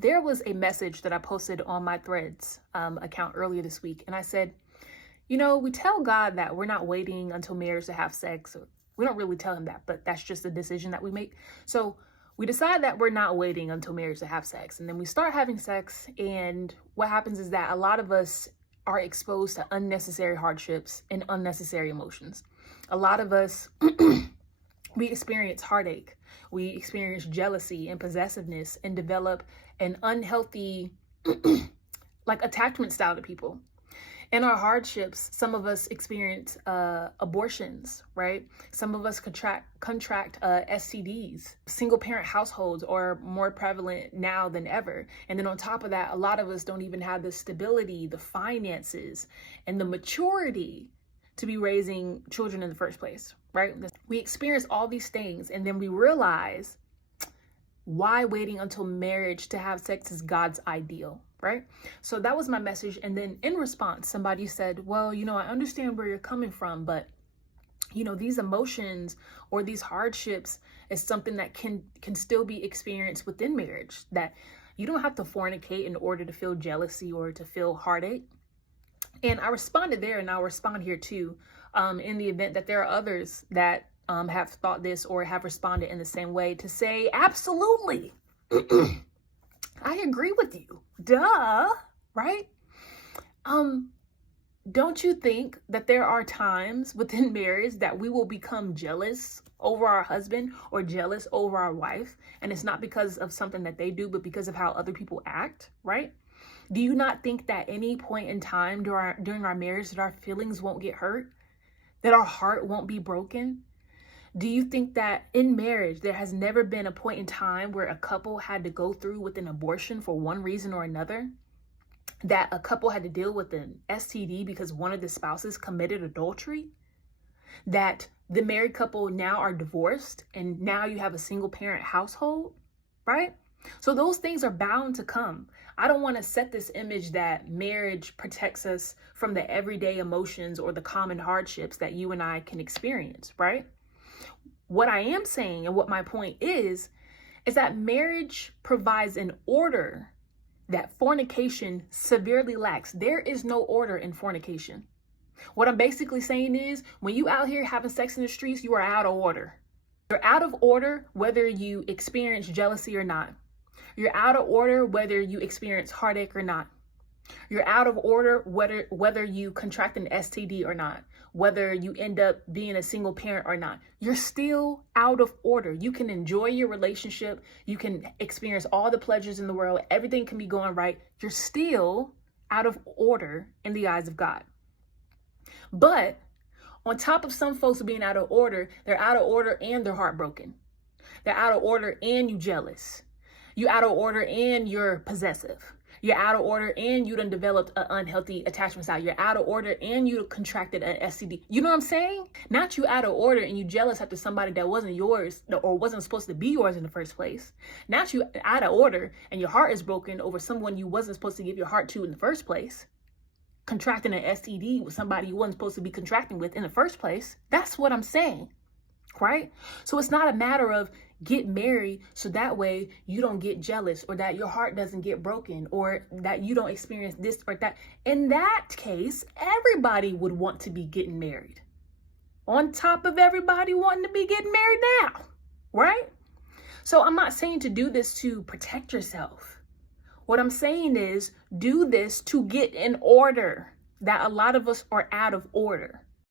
There was a message that I posted on my Threads account earlier this week, and I said, we tell God that we're not waiting until marriage to have sex. We don't really tell him that, but that's just a decision that we make. So we decide that we're not waiting until marriage to have sex, and then we start having sex, and what happens is that a lot of us are exposed to unnecessary hardships and unnecessary emotions. A lot of us, we experience heartache, we experience jealousy and possessiveness, and develop an unhealthy attachment style to people. In our hardships, some of us experience abortions, right? Some of us contract STDs. Single parent households are more prevalent now than ever. And then on top of that, a lot of us don't even have the stability, the finances, and the maturity to be raising children in the first place, right? We experience all these things, and then we realize why waiting until marriage to have sex is God's ideal, right? So that was my message. And then in response, somebody said, well, I understand where you're coming from, but these emotions or these hardships is something that can still be experienced within marriage, that you don't have to fornicate in order to feel jealousy or to feel heartache. And I responded there, and I'll respond here too, in the event that there are others that have thought this or have responded in the same way, to say, absolutely. I agree with you. Duh, right? Don't you think that there are times within marriage that we will become jealous over our husband or jealous over our wife? And it's not because of something that they do, but because of how other people act, right? Do you not think that any point in time during our marriage that our feelings won't get hurt, that our heart won't be broken? Do you think that in marriage, there has never been a point in time where a couple had to go through with an abortion for one reason or another? That a couple had to deal with an STD because one of the spouses committed adultery? That the married couple now are divorced and now you have a single parent household, right? So those things are bound to come. I don't want to set this image that marriage protects us from the everyday emotions or the common hardships that you and I can experience, right? What I am saying, and what my point is that marriage provides an order that fornication severely lacks. There is no order in fornication. What I'm basically saying is, when you out here having sex in the streets, you are out of order. You're out of order whether you experience jealousy or not. You're out of order whether you experience heartache or not. You're out of order whether you contract an STD or not, whether you end up being a single parent or not. You're still out of order. You can enjoy your relationship. You can experience all the pleasures in the world. Everything can be going right. You're still out of order in the eyes of God. But on top of some folks being out of order, they're out of order and they're heartbroken. They're out of order and you jealous. You're out of order and you're possessive. You're out of order and you done developed an unhealthy attachment style. You're out of order and you contracted an STD. You know what I'm saying? Not you out of order and you jealous after somebody that wasn't yours or wasn't supposed to be yours in the first place. Not you out of order and your heart is broken over someone you wasn't supposed to give your heart to in the first place. Contracting an STD with somebody you wasn't supposed to be contracting with in the first place. That's what I'm saying, right? So it's not a matter of get married so that way you don't get jealous or that your heart doesn't get broken or that you don't experience this or that. In that case, everybody would want to be getting married. On top of everybody wanting to be getting married now, right? So I'm not saying to do this to protect yourself. What I'm saying is do this to get in order, that a lot of us are out of order.